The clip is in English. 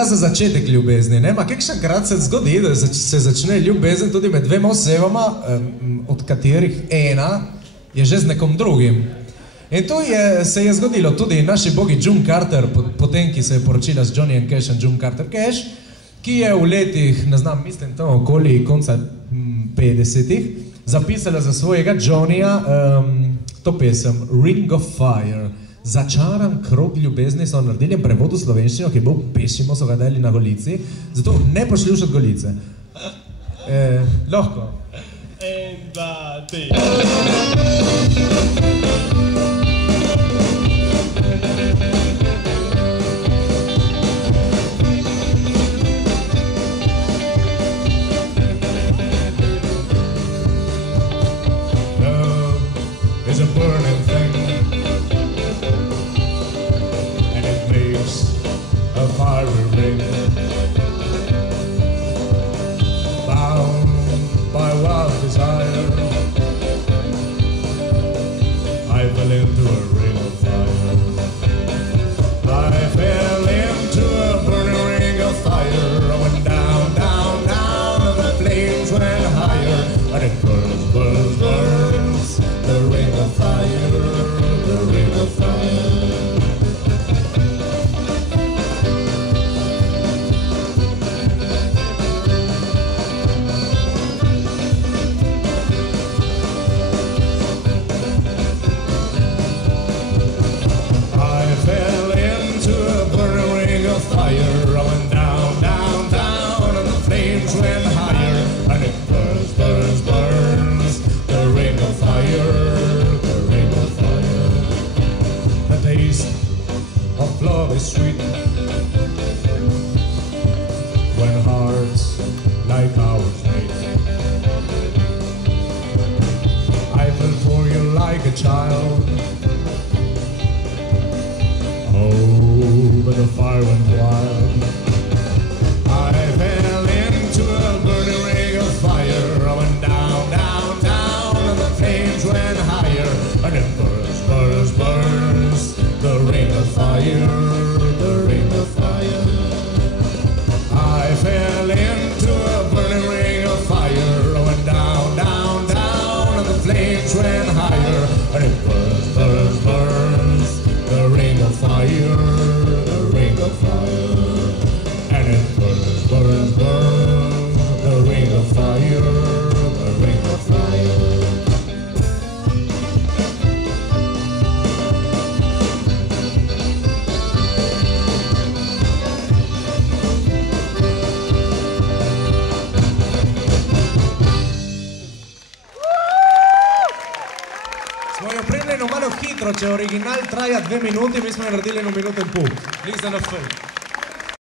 Za začetek ljubezni, ne? Ma kakšenkrat se zgodi, da se začne ljubezen tudi med dvema osebama, od katerih ena je že z nekom drugim. In to se je zgodilo tudi naši bogi June Carter, potem, ki se je poročila z Johnnyjem Cashem, June Carter Cash, ki je v letih, ne znam, mislim tam okoli konca 50-ih, zapisala za svojega Johnnyja to pesem Ring of Fire. Začaran krog ljubezni so naredili in prevodu slovenščino, ki je bil pešimo, so ga dali na Golici, zato ne pošljušati Golice. Lahko. En, dva, tri. Love is a burning thing, and it makes a fiery ring, bound by wild desire. I fell into a ring of fire. I fell into a burning ring of fire. I went down, down, down, and the flames went higher, and it burns, burns, burns. The ring of fire, the ring of fire. Fire, rolling down, down, down, and the flames went higher, and it burns, burns, burns. The ring of fire, the ring of fire. The taste of love is sweet when hearts like ours meet. I fell for you like a child. Oh, but the fire went wild. I fell into a burning ring of fire. I went down, down, down, and the flames went higher, and it burns, burns, burns. The ring of fire, the ring of fire. I fell into a burning ring of fire. I went down, down, down, and the flames went higher, and it burns, burns, burns. The ring of fire, the ring of fire, and it burns, burns, burns. The ring of fire, the ring of fire. Smo jo opremljeno malo hitro, če original traja 2 minuti, mi smo jo naredili 1 minuto in pol. Please enough film.